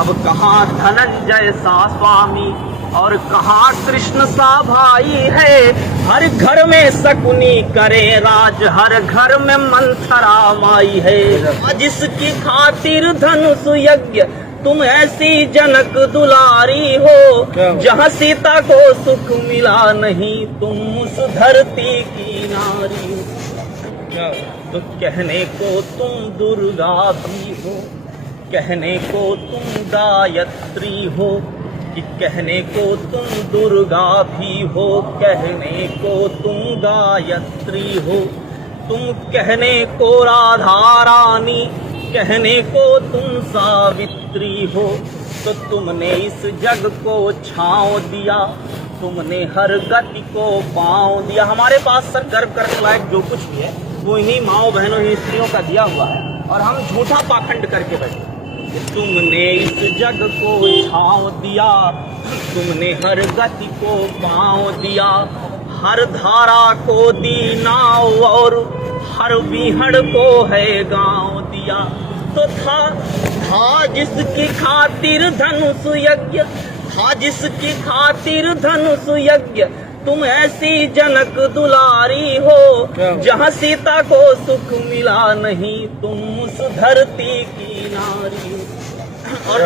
अब कहाँ धनंजय सा स्वामी और कहाँ कृष्ण सा भाई है। हर घर में शकुनी करे राज, हर घर में मंथरा माई है। जिसकी खातिर धनुष यज्ञ तुम ऐसी जनक दुलारी हो, जहाँ सीता को सुख मिला नहीं तुम उस धरती की नारी हो। तो कहने को तुम दुर्गा भी हो, कहने को तुम गायत्री हो, कि कहने को तुम दुर्गा भी हो, कहने को तुम गायत्री हो। तुम कहने को राधा रानी, कहने को तुम सावित्री हो। तो तुमने इस जग को छांव दिया, तुमने हर गति को पांव दिया। हमारे पास सर गर्व करने लायक जो कुछ भी है वो इन्हीं माओ बहनों ही स्त्रियों का दिया हुआ है, और हम झूठा पाखंड करके बैठे। तुमने इस जग को छांव दिया, तुमने हर गति को पांव दिया, हर धारा को दी नाव और हर बीहड़ को है गांव दिया। तो था जिसकी खातिर धनुष यज्ञ, था जिसकी खातिर धनुष यज्ञ तुम ऐसी जनक दुलारी हो, जहाँ सीता को सुख मिला नहीं तुम उस धरती की नारी हो। और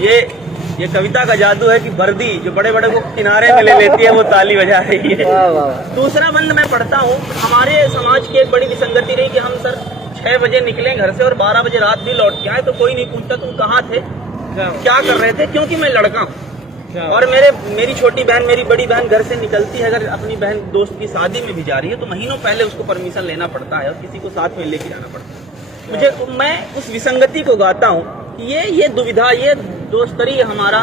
ये कविता का जादू है कि वर्दी जो बड़े बड़े को किनारे में ले लेती है वो ताली बजा रही है। दूसरा बंद मैं पढ़ता हूँ। हमारे समाज की एक बड़ी विसंगति रही कि हम सर 6 बजे निकले घर से और 12 बजे रात भी लौट के आए, तो कोई नहीं पूछता तुम कहाँ थे, क्या कर रहे थे, क्योंकि मैं लड़का हूँ। और मेरी छोटी बहन, मेरी बड़ी बहन घर से निकलती है, अगर अपनी बहन दोस्त की शादी में भी जा रही है तो महीनों पहले उसको परमिशन लेना पड़ता है और किसी को साथ में लेके जाना पड़ता है। मैं उस विसंगति को गाता हूँ कि ये दुविधा, ये दोस्तरी हमारा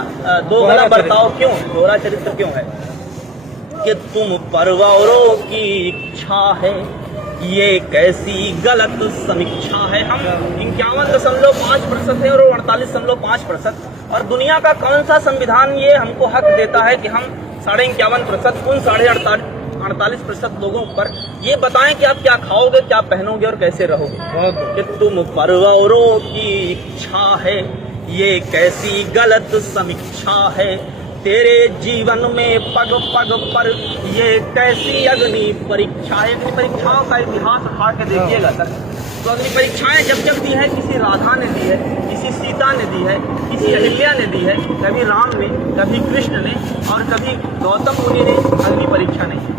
दोगला बर्ताव क्यों, दोहरा चरित्र क्यों है। कि तुम परवारों की इच्छा है, ये कैसी गलत समीक्षा है। हम 51.5% है और 48.5%, और दुनिया का कौन सा संविधान ये हमको हक देता है कि हम 51.5% उन 48% लोगों पर ये बताएं कि आप क्या खाओगे, क्या पहनोगे और कैसे रहोगे। कि तुम परवारों की इच्छा है, ये कैसी गलत समीक्षा है। तेरे जीवन में पग पग पर ये कैसी अग्नि परीक्षा है। अग्नि परीक्षाओं का इतिहास उठा के देखिएगा सर, तो अग्नि परीक्षाएं जब दी है, किसी राधा ने दी है, किसी सीता ने दी है, किसी अहिल्या ने दी है, कभी राम ने, कभी कृष्ण ने और कभी गौतम मुनि ने अग्नि परीक्षा नहीं है।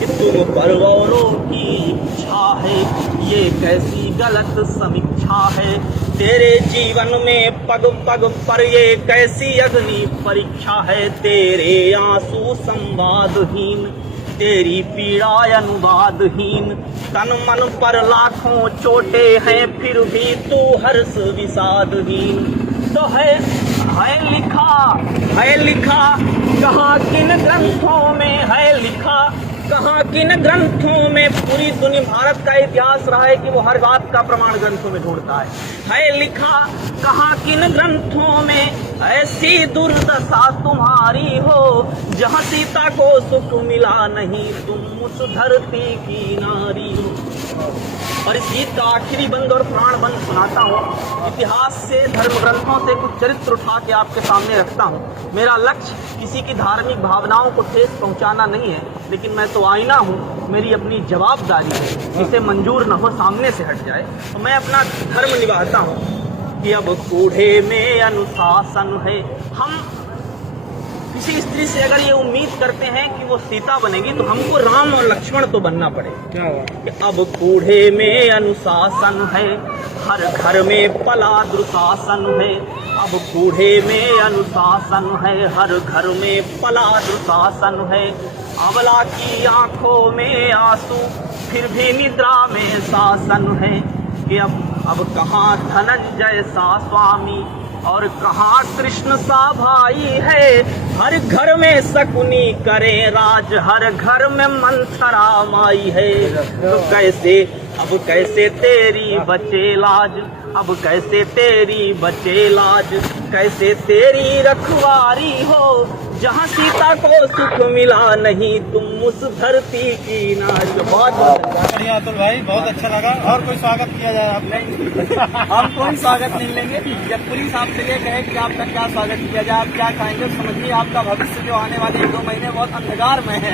कि तुम परवारों की इच्छा है, ये कैसी गलत समीक्षा है। तेरे जीवन में पग पग पर ये कैसी अग्नि परीक्षा है। तेरे आंसू संवादहीन, तेरी पीड़ा अनुवादहीन, तन मन पर लाखों चोटे हैं फिर भी तू हर्ष विषादहीन। तो है लिखा कहाँ किन ग्रंथों में है लिखा, कहाँ किन ग्रंथों में। पूरी दुनिया, भारत का इतिहास रहा है कि वो हर बात का प्रमाण ग्रंथों में ढूंढता है लिखा कहाँ किन ग्रंथों में ऐसी दुर्दशा तुम्हारी हो, जहाँ सीता को सुख मिला नहीं तुम उस धरती की नारी हो। और इस गीत का आखिरी बंद और प्राण बंद सुनाता हूँ। इतिहास से, धर्म ग्रंथों से कुछ चरित्र उठा के आपके सामने रखता हूँ। मेरा लक्ष्य किसी की धार्मिक भावनाओं को ठेस पहुँचाना नहीं है, लेकिन मैं तो आईना हूँ, मेरी अपनी जवाबदारी है, इसे मंजूर न हो सामने से हट जाए तो मैं अपना धर्म निभाता हूँ। कि अब कूढ़े में अनुशासन है। हम किसी स्त्री से अगर ये उम्मीद करते हैं कि वो सीता बनेगी तो हमको राम और लक्ष्मण तो बनना पड़ेगा। अब कूढ़े में अनुशासन है, हर घर में पला दुशासन है। अब कूढ़े में अनुशासन है, हर घर में पला दुशासन है। अबला की आंखों में आंसू फिर भी निद्रा में शासन है। कि अब कहाँ धनंजय सा स्वामी और कहाँ कृष्ण सा भाई है। हर घर में शकुनी करे राज, हर घर में मंथरा माई है। तो कैसे तेरी बचे लाज, अब कैसे तेरी बचे लाज, कैसे तेरी रखवारी हो, जहाँ सीता को सुख मिला नहीं तुम उस धरती की नाश। बहुत बढ़िया अतुल भाई, बहुत अच्छा लगा। और कोई स्वागत किया जाए आप? नहीं, हम कोई स्वागत नहीं लेंगे। जब पुलिस आपसे ये कहे कि आपका क्या स्वागत किया जाए, आप क्या कहेंगे? समझिए आपका भविष्य जो आने वाले 1-2 महीने बहुत अंधकार में है।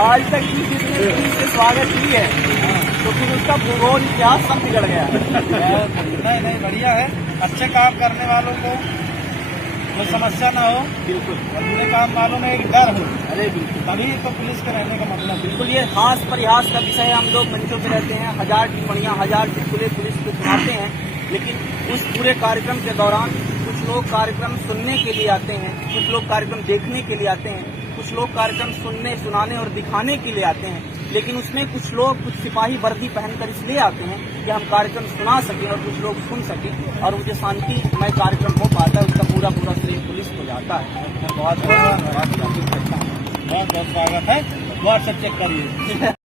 आज तक जिसने पुलिस से स्वागत की है तो फिर उसका भूगोल इतिहास सब बिगड़ गया। नहीं, बढ़िया है। अच्छे काम करने वालों को कोई समस्या ना हो, बिल्कुल, और बुरे काम वालों में एक डर हो, अरे बिल्कुल, तभी तो पुलिस के रहने का मतलब। बिल्कुल ये हास परिहास का विषय है। हम लोग मंचों पे रहते हैं, 1000 टिप्पणियां, 1000 चुटकुले पुलिस को सुनाते हैं, लेकिन उस पूरे कार्यक्रम के दौरान कुछ लोग कार्यक्रम सुनने के लिए आते हैं, कुछ लोग कार्यक्रम देखने के लिए आते हैं, कुछ लोग कार्यक्रम सुनने, सुनाने और दिखाने के लिए आते हैं, लेकिन उसमें कुछ लोग कुछ सिपाही वर्दी पहनकर इसलिए आते हैं कि हम कार्यक्रम सुना सकें और कुछ लोग सुन सकें, और मुझे शांतिमय कार्यक्रम हो पाता है, उसका पूरा श्रेय पुलिस को जाता है। बहुत बहुत स्वागत है। व्हाट्सएप चेक करिए।